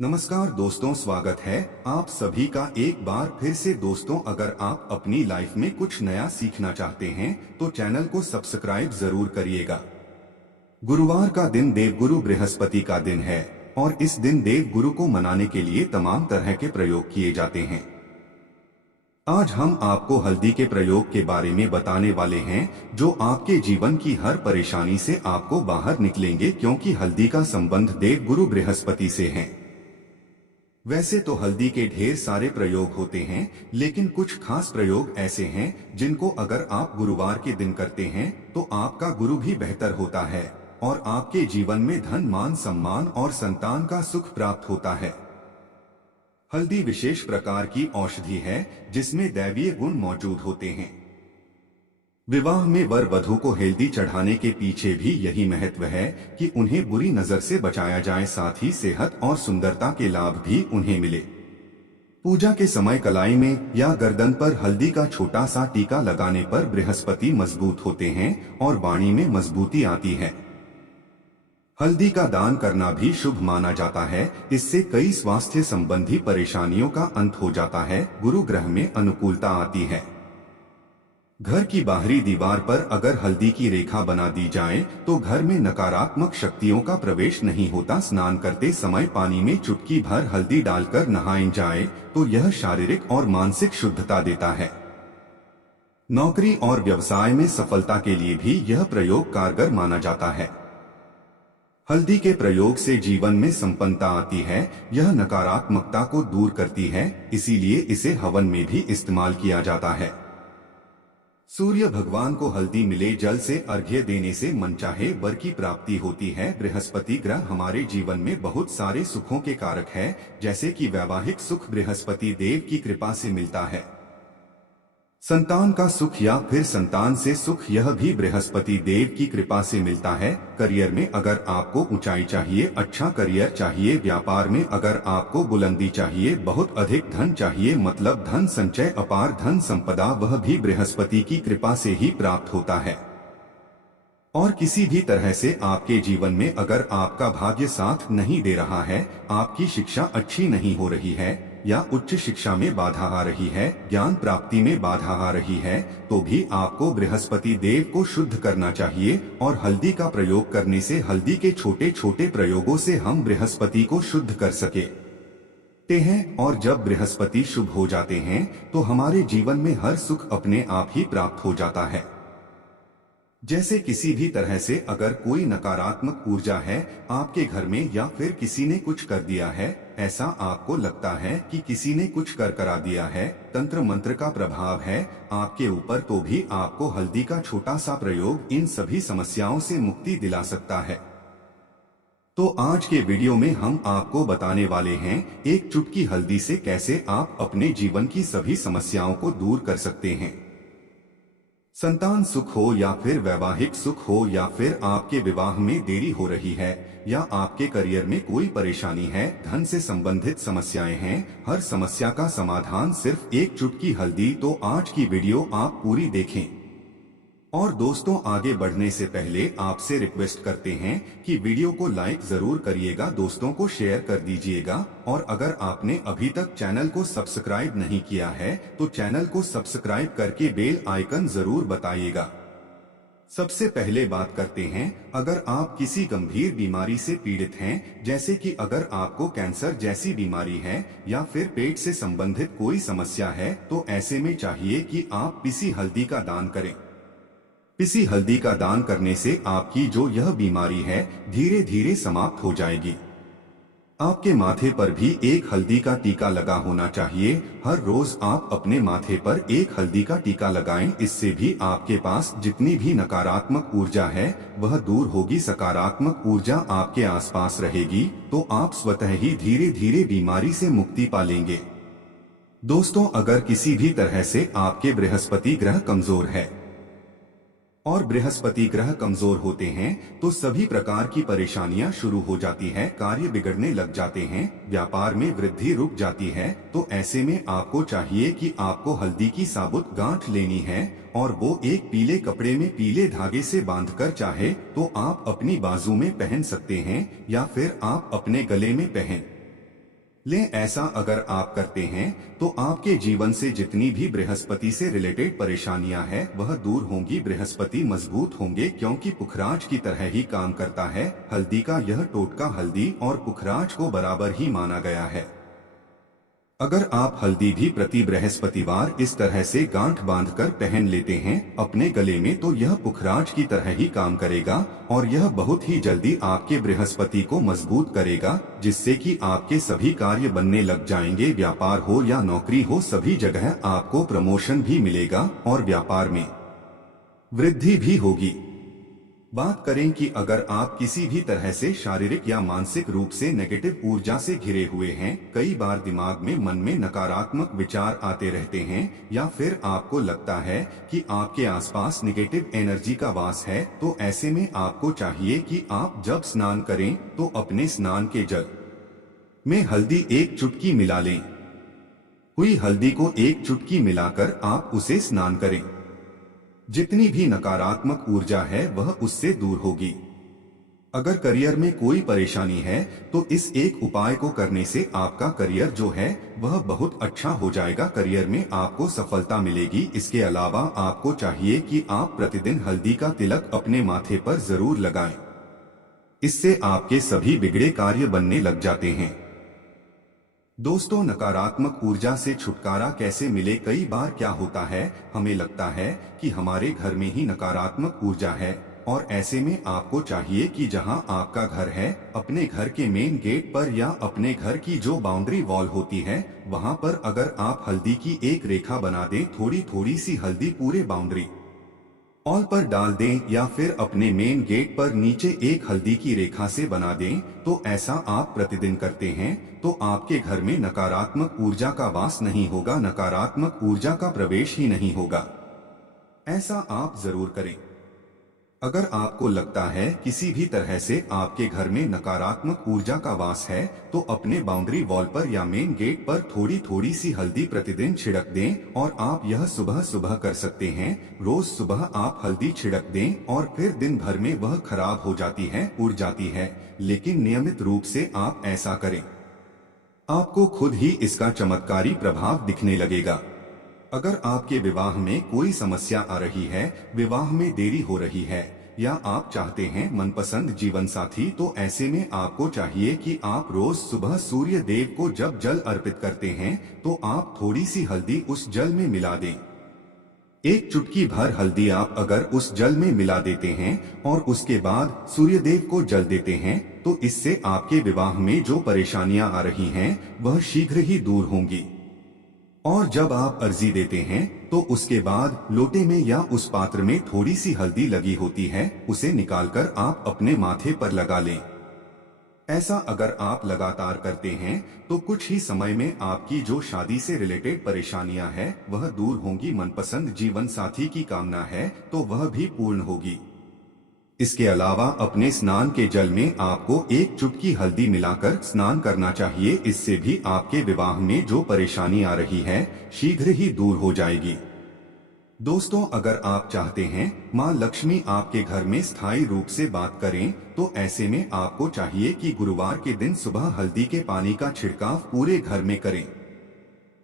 नमस्कार दोस्तों, स्वागत है आप सभी का एक बार फिर से। दोस्तों, अगर आप अपनी लाइफ में कुछ नया सीखना चाहते हैं तो चैनल को सब्सक्राइब जरूर करिएगा। गुरुवार का दिन देवगुरु बृहस्पति का दिन है और इस दिन देवगुरु को मनाने के लिए तमाम तरह के प्रयोग किए जाते हैं। आज हम आपको हल्दी के प्रयोग के बारे में बताने वाले हैं जो आपके जीवन की हर परेशानी से आपको बाहर निकलेंगे, क्योंकि हल्दी का संबंध देवगुरु बृहस्पति से है। वैसे तो हल्दी के ढेर सारे प्रयोग होते हैं, लेकिन कुछ खास प्रयोग ऐसे हैं जिनको अगर आप गुरुवार के दिन करते हैं तो आपका गुरु भी बेहतर होता है और आपके जीवन में धन, मान, सम्मान और संतान का सुख प्राप्त होता है। हल्दी विशेष प्रकार की औषधि है जिसमें दैवीय गुण मौजूद होते हैं। विवाह में वर वधू को हल्दी चढ़ाने के पीछे भी यही महत्व है कि उन्हें बुरी नजर से बचाया जाए, साथ ही सेहत और सुंदरता के लाभ भी उन्हें मिले। पूजा के समय कलाई में या गर्दन पर हल्दी का छोटा सा टीका लगाने पर बृहस्पति मजबूत होते हैं और वाणी में मजबूती आती है। हल्दी का दान करना भी शुभ माना जाता है। इससे कई स्वास्थ्य संबंधी परेशानियों का अंत हो जाता है, गुरु ग्रह में अनुकूलता आती है। घर की बाहरी दीवार पर अगर हल्दी की रेखा बना दी जाए तो घर में नकारात्मक शक्तियों का प्रवेश नहीं होता। स्नान करते समय पानी में चुटकी भर हल्दी डालकर नहाएं जाए तो यह शारीरिक और मानसिक शुद्धता देता है। नौकरी और व्यवसाय में सफलता के लिए भी यह प्रयोग कारगर माना जाता है। हल्दी के प्रयोग से जीवन में संपन्नता आती है। यह नकारात्मकता को दूर करती है, इसीलिए इसे हवन में भी इस्तेमाल किया जाता है। सूर्य भगवान को हल्दी मिले जल से अर्घ्य देने से मनचाहे वर की प्राप्ति होती है। बृहस्पति ग्रह हमारे जीवन में बहुत सारे सुखों के कारक है, जैसे कि वैवाहिक सुख बृहस्पति देव की कृपा से मिलता है। संतान का सुख या फिर संतान से सुख, यह भी बृहस्पति देव की कृपा से मिलता है। करियर में अगर आपको ऊंचाई चाहिए, अच्छा करियर चाहिए, व्यापार में अगर आपको बुलंदी चाहिए, बहुत अधिक धन चाहिए, मतलब धन संचय, अपार धन संपदा, वह भी बृहस्पति की कृपा से ही प्राप्त होता है। और किसी भी तरह से आपके जीवन में अगर आपका भाग्य साथ नहीं दे रहा है, आपकी शिक्षा अच्छी नहीं हो रही है या उच्च शिक्षा में बाधा आ रही है, ज्ञान प्राप्ति में बाधा आ रही है, तो भी आपको बृहस्पति देव को शुद्ध करना चाहिए। और हल्दी का प्रयोग करने से, हल्दी के छोटे छोटे प्रयोगों से हम बृहस्पति को शुद्ध कर सकते हैं। और जब बृहस्पति शुभ हो जाते हैं तो हमारे जीवन में हर सुख अपने आप ही प्राप्त हो जाता है। जैसे किसी भी तरह से अगर कोई नकारात्मक ऊर्जा है आपके घर में या फिर किसी ने कुछ कर दिया है, ऐसा आपको लगता है कि किसी ने कुछ कर करा दिया है, तंत्र मंत्र का प्रभाव है आपके ऊपर, तो भी आपको हल्दी का छोटा सा प्रयोग इन सभी समस्याओं से मुक्ति दिला सकता है। तो आज के वीडियो में हम आपको बताने वाले हैं एक चुटकी हल्दी से कैसे आप अपने जीवन की सभी समस्याओं को दूर कर सकते हैं। संतान सुख हो या फिर वैवाहिक सुख हो या फिर आपके विवाह में देरी हो रही है या आपके करियर में कोई परेशानी है, धन से संबंधित समस्याएं हैं, हर समस्या का समाधान सिर्फ एक चुटकी हल्दी। तो आज की वीडियो आप पूरी देखें। और दोस्तों, आगे बढ़ने से पहले आपसे रिक्वेस्ट करते हैं कि वीडियो को लाइक जरूर करिएगा, दोस्तों को शेयर कर दीजिएगा और अगर आपने अभी तक चैनल को सब्सक्राइब नहीं किया है तो चैनल को सब्सक्राइब करके बेल आइकन जरूर बताइएगा। सबसे पहले बात करते हैं, अगर आप किसी गंभीर बीमारी से पीड़ित हैं, जैसे कि अगर आपको कैंसर जैसी बीमारी है या फिर पेट से संबंधित कोई समस्या है, तो ऐसे में चाहिए कि आप पिसी हल्दी का दान करें। पिसी हल्दी का दान करने से आपकी जो यह बीमारी है धीरे धीरे समाप्त हो जाएगी। आपके माथे पर भी एक हल्दी का टीका लगा होना चाहिए। हर रोज आप अपने माथे पर एक हल्दी का टीका लगाएं, इससे भी आपके पास जितनी भी नकारात्मक ऊर्जा है वह दूर होगी, सकारात्मक ऊर्जा आपके आसपास रहेगी, तो आप स्वतः ही धीरे धीरे बीमारी से मुक्ति पालेंगे। दोस्तों, अगर किसी भी तरह से आपके बृहस्पति ग्रह कमजोर है और बृहस्पति ग्रह कमजोर होते हैं तो सभी प्रकार की परेशानियां शुरू हो जाती है, कार्य बिगड़ने लग जाते हैं, व्यापार में वृद्धि रुक जाती है। तो ऐसे में आपको चाहिए कि आपको हल्दी की साबुत गांठ लेनी है और वो एक पीले कपड़े में पीले धागे से बांधकर चाहे तो आप अपनी बाजू में पहन सकते हैं या फिर आप अपने गले में पहन लें ऐसा अगर आप करते हैं तो आपके जीवन से जितनी भी बृहस्पति से रिलेटेड परेशानियां हैं वह दूर होंगी। बृहस्पति मजबूत होंगे क्योंकि पुखराज की तरह ही काम करता है। हल्दी का यह टोटका हल्दी और पुखराज को बराबर ही माना गया है। अगर आप हल्दी भी प्रति बृहस्पतिवार इस तरह से गांठ बांधकर पहन लेते हैं अपने गले में तो यह पुखराज की तरह ही काम करेगा और यह बहुत ही जल्दी आपके बृहस्पति को मजबूत करेगा, जिससे कि आपके सभी कार्य बनने लग जाएंगे। व्यापार हो या नौकरी हो, सभी जगह आपको प्रमोशन भी मिलेगा और व्यापार में वृद्धि भी होगी। बात करें कि अगर आप किसी भी तरह से शारीरिक या मानसिक रूप से नेगेटिव ऊर्जा से घिरे हुए हैं, कई बार दिमाग में मन में नकारात्मक विचार आते रहते हैं या फिर आपको लगता है कि आपके आसपास नेगेटिव एनर्जी का वास है, तो ऐसे में आपको चाहिए कि आप जब स्नान करें तो अपने स्नान के जल में हल्दी एक चुटकी मिला लें। हुई हल्दी को एक चुटकी मिलाकर आप उसे स्नान करें। जितनी भी नकारात्मक ऊर्जा है वह उससे दूर होगी। अगर करियर में कोई परेशानी है तो इस एक उपाय को करने से आपका करियर जो है वह बहुत अच्छा हो जाएगा। करियर में आपको सफलता मिलेगी। इसके अलावा आपको चाहिए कि आप प्रतिदिन हल्दी का तिलक अपने माथे पर जरूर लगाएं। इससे आपके सभी बिगड़े कार्य बनने लग जाते हैं। दोस्तों, नकारात्मक ऊर्जा से छुटकारा कैसे मिले? कई बार क्या होता है, हमें लगता है कि हमारे घर में ही नकारात्मक ऊर्जा है और ऐसे में आपको चाहिए कि जहां आपका घर है, अपने घर के मेन गेट पर या अपने घर की जो बाउंड्री वॉल होती है वहां पर अगर आप हल्दी की एक रेखा बना दें, थोड़ी थोड़ी सी हल्दी पूरे बाउंड्री वॉल पर डाल दें या फिर अपने मेन गेट पर नीचे एक हल्दी की रेखा से बना दें, तो ऐसा आप प्रतिदिन करते हैं तो आपके घर में नकारात्मक ऊर्जा का वास नहीं होगा, नकारात्मक ऊर्जा का प्रवेश ही नहीं होगा। ऐसा आप जरूर करें। अगर आपको लगता है किसी भी तरह से आपके घर में नकारात्मक ऊर्जा का वास है तो अपने बाउंड्री वॉल पर या मेन गेट पर थोड़ी थोड़ी सी हल्दी प्रतिदिन छिड़क दें और आप यह सुबह सुबह कर सकते हैं। रोज सुबह आप हल्दी छिड़क दें और फिर दिन भर में वह खराब हो जाती है, उड़ जाती है, लेकिन नियमित रूप से आप ऐसा करें, आपको खुद ही इसका चमत्कारी प्रभाव दिखने लगेगा। अगर आपके विवाह में कोई समस्या आ रही है, विवाह में देरी हो रही है या आप चाहते हैं मनपसंद जीवन साथी, तो ऐसे में आपको चाहिए कि आप रोज सुबह सूर्य देव को जब जल अर्पित करते हैं तो आप थोड़ी सी हल्दी उस जल में मिला दें। एक चुटकी भर हल्दी आप अगर उस जल में मिला देते हैं और उसके बाद सूर्य देव को जल देते हैं तो इससे आपके विवाह में जो परेशानियां आ रही हैं वह शीघ्र ही दूर होंगी। और जब आप अर्जी देते हैं तो उसके बाद लोटे में या उस पात्र में थोड़ी सी हल्दी लगी होती है, उसे निकालकर आप अपने माथे पर लगा लें। ऐसा अगर आप लगातार करते हैं तो कुछ ही समय में आपकी जो शादी से रिलेटेड परेशानियां हैं वह दूर होंगी। मनपसंद जीवन साथी की कामना है तो वह भी पूर्ण होगी। इसके अलावा अपने स्नान के जल में आपको एक चुटकी हल्दी मिलाकर स्नान करना चाहिए। इससे भी आपके विवाह में जो परेशानी आ रही है शीघ्र ही दूर हो जाएगी। दोस्तों, अगर आप चाहते हैं मां लक्ष्मी आपके घर में स्थायी रूप से बात करें तो ऐसे में आपको चाहिए कि गुरुवार के दिन सुबह हल्दी के पानी का छिड़काव पूरे घर में करें।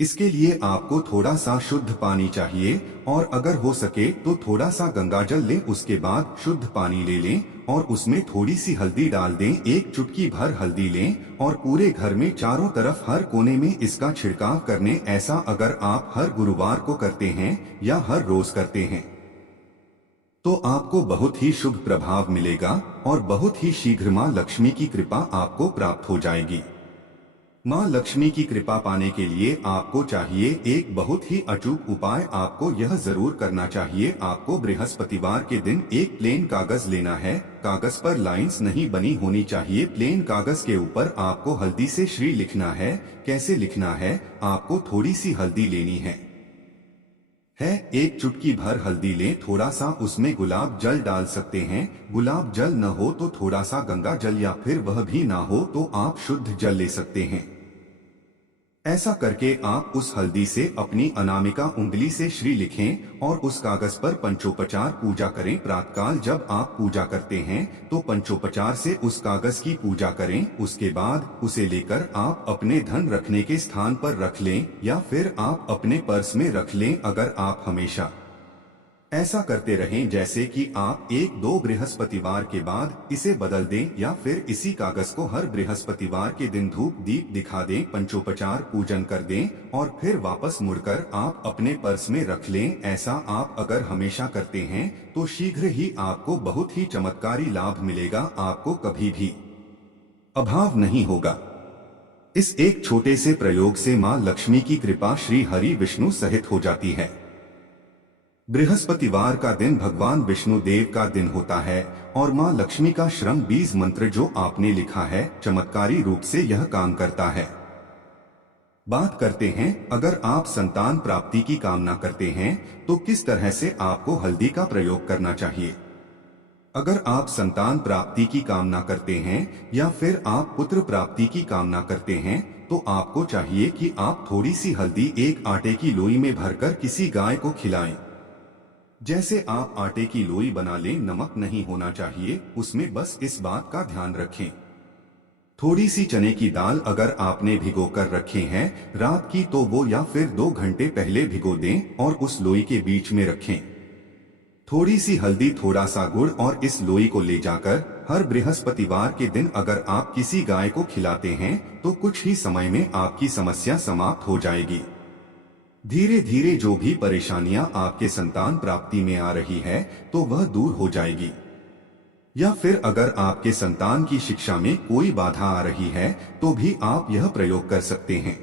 इसके लिए आपको थोड़ा सा शुद्ध पानी चाहिए और अगर हो सके तो थोड़ा सा गंगाजल लें, उसके बाद शुद्ध पानी ले लें और उसमें थोड़ी सी हल्दी डाल दें। एक चुटकी भर हल्दी लें और पूरे घर में चारों तरफ हर कोने में इसका छिड़काव करने। ऐसा अगर आप हर गुरुवार को करते हैं या हर रोज करते हैं तो आपको बहुत ही शुभ प्रभाव मिलेगा और बहुत ही शीघ्र मां लक्ष्मी की कृपा आपको प्राप्त हो जाएगी। मां लक्ष्मी की कृपा पाने के लिए आपको चाहिए एक बहुत ही अचूक उपाय। आपको यह जरूर करना चाहिए, आपको बृहस्पतिवार के दिन एक प्लेन कागज लेना है। कागज पर लाइंस नहीं बनी होनी चाहिए। प्लेन कागज के ऊपर आपको हल्दी से श्री लिखना है। कैसे लिखना है? आपको थोड़ी सी हल्दी लेनी है, एक चुटकी भर हल्दी लें, थोड़ा सा उसमें गुलाब जल डाल सकते हैं। गुलाब जल न हो तो थोड़ा सा गंगा जल या फिर वह भी ना हो तो आप शुद्ध जल ले सकते हैं। ऐसा करके आप उस हल्दी से अपनी अनामिका उंगली से श्री लिखें और उस कागज पर पंचोपचार पूजा करें। प्रातःकाल जब आप पूजा करते हैं तो पंचोपचार से उस कागज की पूजा करें। उसके बाद उसे लेकर आप अपने धन रखने के स्थान पर रख लें या फिर आप अपने पर्स में रख लें। अगर आप हमेशा ऐसा करते रहें जैसे कि आप 1-2 बृहस्पतिवार के बाद इसे बदल दें या फिर इसी कागज को हर बृहस्पतिवार के दिन धूप दीप दिखा दें, पंचोपचार पूजन कर दें और फिर वापस मुड़कर आप अपने पर्स में रख लें। ऐसा आप अगर हमेशा करते हैं तो शीघ्र ही आपको बहुत ही चमत्कारी लाभ मिलेगा। आपको कभी भी अभाव नहीं होगा। इस एक छोटे से प्रयोग से माँ लक्ष्मी की कृपा श्री हरि विष्णु सहित हो जाती है। बृहस्पतिवार का दिन भगवान विष्णु देव का दिन होता है और माँ लक्ष्मी का श्रम बीज मंत्र जो आपने लिखा है चमत्कारी रूप से यह काम करता है। बात करते हैं, अगर आप संतान प्राप्ति की कामना करते हैं तो किस तरह से आपको हल्दी का प्रयोग करना चाहिए। अगर आप संतान प्राप्ति की कामना करते हैं या फिर आप पुत्र प्राप्ति की कामना करते हैं तो आपको चाहिए कि आप थोड़ी सी हल्दी एक आटे की लोई में भरकर किसी गाय को खिलाएं। जैसे आप आटे की लोई बना लें, नमक नहीं होना चाहिए उसमें, बस इस बात का ध्यान रखें। थोड़ी सी चने की दाल अगर आपने भिगो कर रखे हैं रात की तो वो या फिर 2 घंटे पहले भिगो दें और उस लोई के बीच में रखें। थोड़ी सी हल्दी, थोड़ा सा गुड़ और इस लोई को ले जाकर हर बृहस्पतिवार के दिन अगर आप किसी गाय को खिलाते हैं तो कुछ ही समय में आपकी समस्या समाप्त हो जाएगी। धीरे धीरे जो भी परेशानियां आपके संतान प्राप्ति में आ रही है तो वह दूर हो जाएगी। या फिर अगर आपके संतान की शिक्षा में कोई बाधा आ रही है तो भी आप यह प्रयोग कर सकते हैं।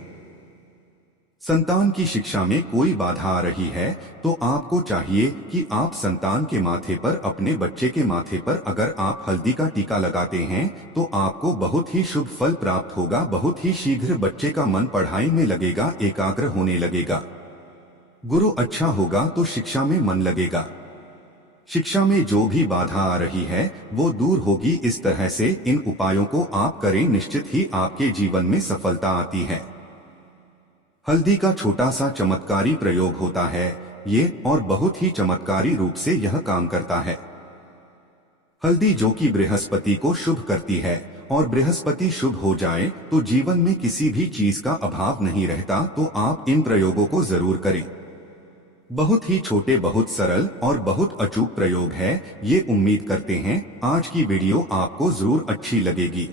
संतान की शिक्षा में कोई बाधा आ रही है तो आपको चाहिए कि आप संतान के माथे पर, अपने बच्चे के माथे पर अगर आप हल्दी का टीका लगाते हैं तो आपको बहुत ही शुभ फल प्राप्त होगा। बहुत ही शीघ्र बच्चे का मन पढ़ाई में लगेगा, एकाग्र होने लगेगा। गुरु अच्छा होगा तो शिक्षा में मन लगेगा। शिक्षा में जो भी बाधा आ रही है वो दूर होगी। इस तरह से इन उपायों को आप करें, निश्चित ही आपके जीवन में सफलता आती है। हल्दी का छोटा सा चमत्कारी प्रयोग होता है ये, और बहुत ही चमत्कारी रूप से यह काम करता है। हल्दी जो कि बृहस्पति को शुभ करती है और बृहस्पति शुभ हो जाए तो जीवन में किसी भी चीज का अभाव नहीं रहता। तो आप इन प्रयोगों को जरूर करें। बहुत ही छोटे, बहुत सरल और बहुत अचूक प्रयोग है ये। उम्मीद करते हैं आज की वीडियो आपको जरूर अच्छी लगेगी।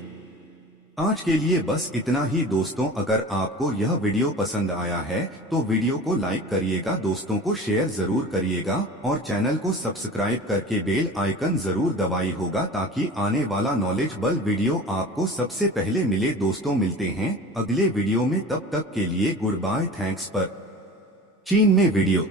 आज के लिए बस इतना ही दोस्तों। अगर आपको यह वीडियो पसंद आया है तो वीडियो को लाइक करिएगा, दोस्तों को शेयर जरूर करिएगा और चैनल को सब्सक्राइब करके बेल आइकन जरूर दबाई होगा ताकि आने वाला नॉलेजेबल वीडियो आपको सबसे पहले मिले। दोस्तों मिलते हैं अगले वीडियो में, तब तक के लिए गुड बाय। थैंक्स पर चीन में वीडियो।